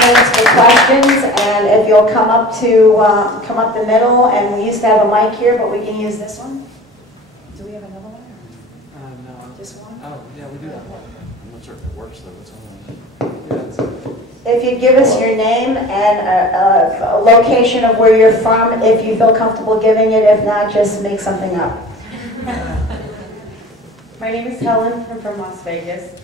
minutes for questions, and if you'll come up the middle, and we used to have a mic here, but we can use this one. Do we have another one? No. Just one? Oh, yeah, we do have one. I'm not sure if it works though. It's on. If you give us your name and a location of where you're from, if you feel comfortable giving it. If not, just make something up. My name is Helen. I'm from Las Vegas.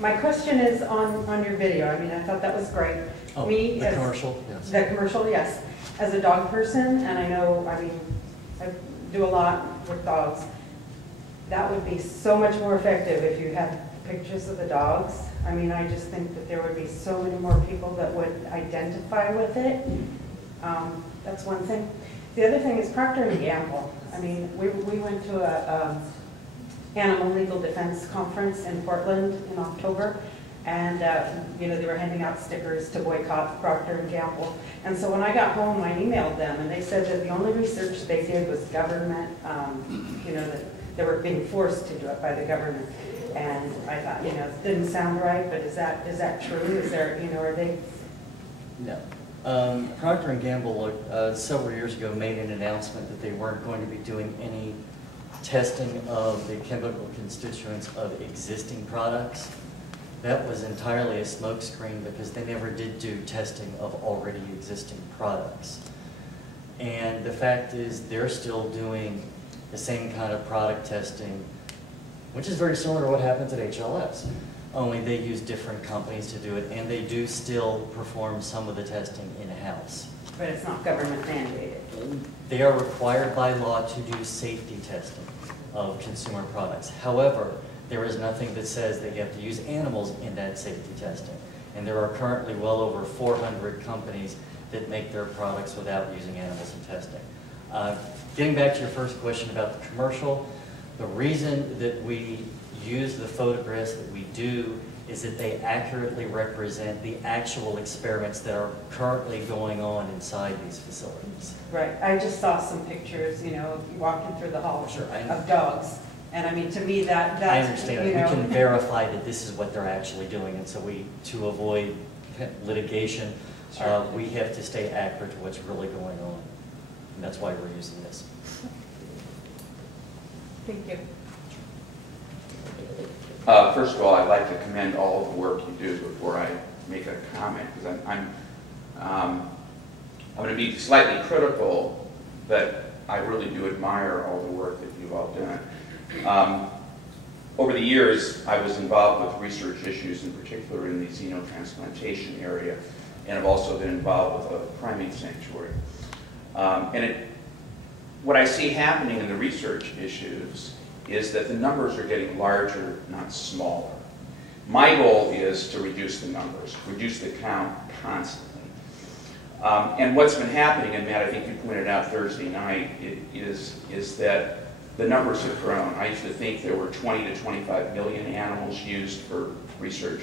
My question is on your video. I mean, I thought that was great. Oh, Me, the as, commercial? Yes. The commercial, yes. As a dog person, and I know, I mean, I do a lot with dogs. That would be so much more effective if you had pictures of the dogs. I mean, I just think that there would be so many more people that would identify with it. That's one thing. The other thing is Procter & Gamble. I mean, we went to a animal legal defense conference in Portland in October, and you know, they were handing out stickers to boycott Procter & Gamble. And so when I got home, I emailed them, and they said that the only research they did was government, you know, that they were being forced to do it by the government. And I thought, you know, it didn't sound right, but is that true? Is there, you know, are they? No. Procter & Gamble several years ago made an announcement that they weren't going to be doing any testing of the chemical constituents of existing products. That was entirely a smokescreen because they never did do testing of already existing products. And the fact is they're still doing the same kind of product testing, which is very similar to what happens at HLS, only they use different companies to do it, and they do still perform some of the testing in-house. But it's not government mandated. They are required by law to do safety testing of consumer products. However, there is nothing that says that you have to use animals in that safety testing. And there are currently well over 400 companies that make their products without using animals in testing. Getting back to your first question about the commercial, the reason that we use the photographs that we do is that they accurately represent the actual experiments that are currently going on inside these facilities. Right. I just saw some pictures, you know, walking through the hall of dogs. And I mean, to me, that's, I understand. you know, We can verify that this is what they're actually doing, and so to avoid litigation, we have to stay accurate to what's really going on. And that's why we're using this. Thank you. First of all, I'd like to commend all of the work you do before I make a comment, because I'm going to be slightly critical, but I really do admire all the work that you've all done. Over the years, I was involved with research issues, in particular in the xenotransplantation area, and I've also been involved with a primate sanctuary. What I see happening in the research issues is that the numbers are getting larger, not smaller. My goal is to reduce the numbers, reduce the count constantly. And what's been happening, and Matt, I think you pointed out Thursday night, is that the numbers have grown. I used to think there were 20 to 25 million animals used for research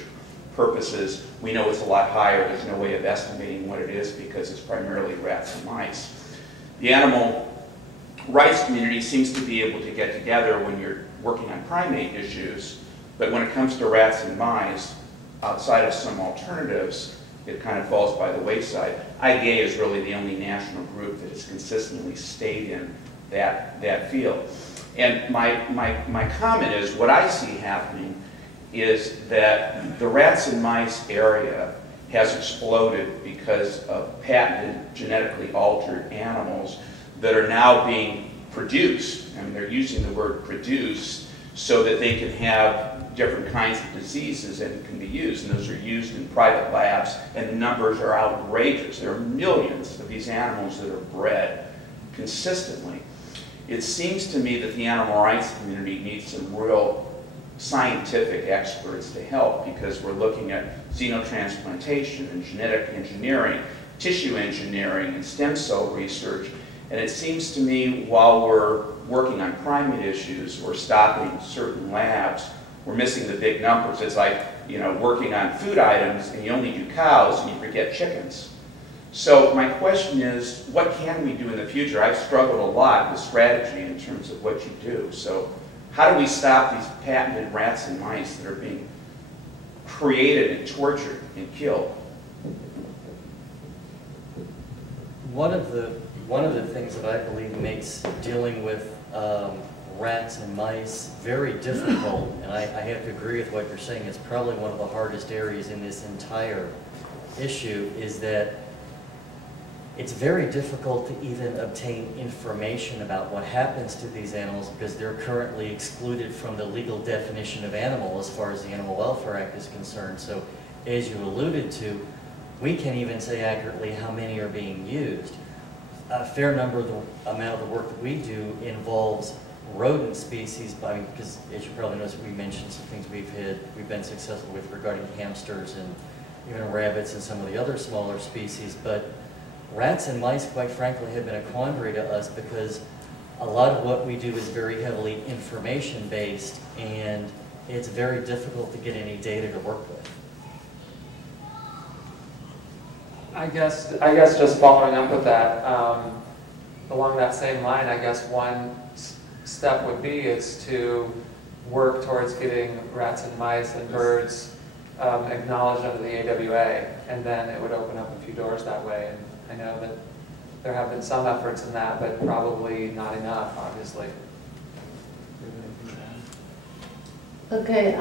purposes. We know it's a lot higher. There's no way of estimating what it is because it's primarily rats and mice. The animal rights community seems to be able to get together when you're working on primate issues, but when it comes to rats and mice, outside of some alternatives, it kind of falls by the wayside. IDA is really the only national group that has consistently stayed in that field. And my comment is, what I see happening is that the rats and mice area has exploded because of patented, genetically altered animals that are now being produced, and they're using the word produced, so that they can have different kinds of diseases and can be used, and those are used in private labs, and the numbers are outrageous. There are millions of these animals that are bred consistently. It seems to me that the animal rights community needs some real scientific experts to help, because we're looking at xenotransplantation and genetic engineering, tissue engineering, and stem cell research. And it seems to me, while we're working on primate issues or stopping certain labs, we're missing the big numbers. It's like, you know, working on food items and you only do cows and you forget chickens. So my question is, what can we do in the future? I've struggled a lot with strategy in terms of what you do. So how do we stop these patented rats and mice that are being created and tortured and killed? One of the things that I believe makes dealing with rats and mice very difficult, and I have to agree with what you're saying, it's probably one of the hardest areas in this entire issue, is that it's very difficult to even obtain information about what happens to these animals because they're currently excluded from the legal definition of animal as far as the Animal Welfare Act is concerned. So, as you alluded to, we can't even say accurately how many are being used. A fair number of the amount of the work that we do involves rodent species, because as you probably noticed, we mentioned some things we've been successful with regarding hamsters and even rabbits and some of the other smaller species, but rats and mice, quite frankly, have been a quandary to us because a lot of what we do is very heavily information-based, and it's very difficult to get any data to work with. I guess just following up with that, along that same line, I guess one step would be is to work towards getting rats and mice and birds acknowledged under the AWA, and then it would open up a few doors that way. And I know that there have been some efforts in that, but probably not enough, obviously. Okay,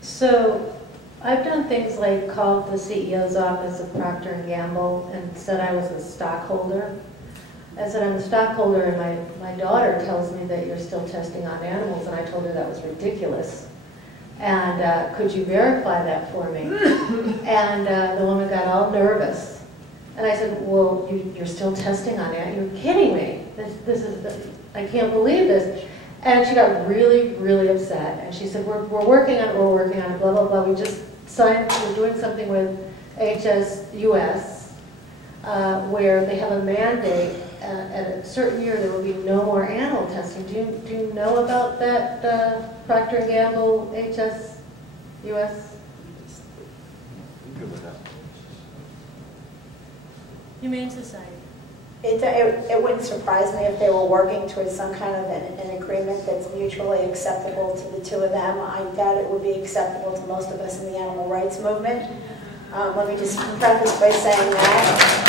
so I've done things like called the CEO's office of Procter & Gamble and said I was a stockholder. I said I'm a stockholder and my daughter tells me that you're still testing on animals, and I told her that was ridiculous. And could you verify that for me? And the woman got all nervous. And I said, well, you're still testing on animals? You're kidding me. This is, I can't believe this. And she got really, really upset. And she said, we're working on it, blah, blah, blah. We just signed, we're doing something with HSUS where they have a mandate at a certain year there will be no more animal testing. Do you know about that, Procter & Gamble, HSUS? Humane Society. It wouldn't surprise me if they were working towards some kind of an agreement that's mutually acceptable to the two of them. I doubt it would be acceptable to most of us in the animal rights movement. Let me just preface by saying that.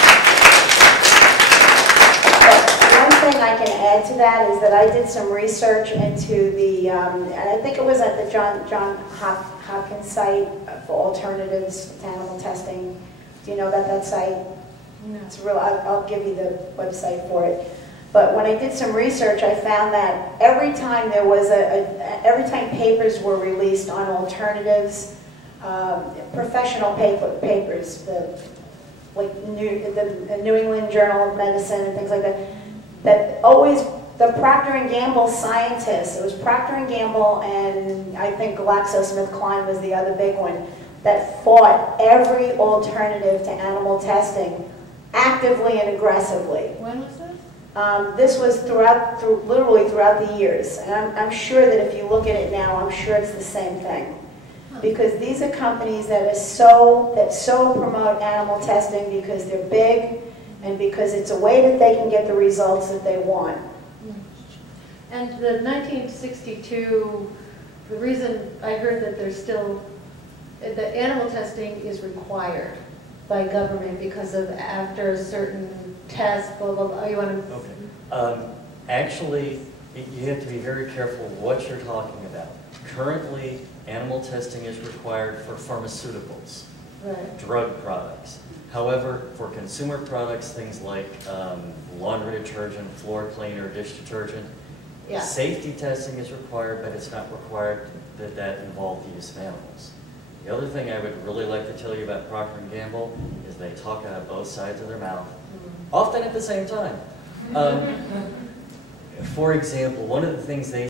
But one thing I can add to that is that I did some research into the, and I think it was at the John Hopkins site for alternatives to animal testing. Do you know about that site? No. It's real. I'll give you the website for it. But when I did some research, I found that every time there was every time papers were released on alternatives, professional papers, like the New England Journal of Medicine and things like that, that always the Procter & Gamble scientists, it was Procter & Gamble and I think GlaxoSmithKline was the other big one, that fought every alternative to animal testing actively and aggressively. When was this? This was literally throughout the years. And I'm sure that if you look at it now, I'm sure it's the same thing. Because these are companies that so promote animal testing because they're big and because it's a way that they can get the results that they want. And the 1962, the reason I heard that there's still, the animal testing is required by government because of after a certain test, blah, blah, blah. You want to? Okay. Actually, you have to be very careful what you're talking about. Currently, animal testing is required for pharmaceuticals, Right. drug products. However, for consumer products, things like laundry detergent, floor cleaner, dish detergent, Yeah. safety testing is required, but it's not required that involve the use of animals. The other thing I would really like to tell you about Procter & Gamble is they talk out of both sides of their mouth, often at the same time. For example, one of the things they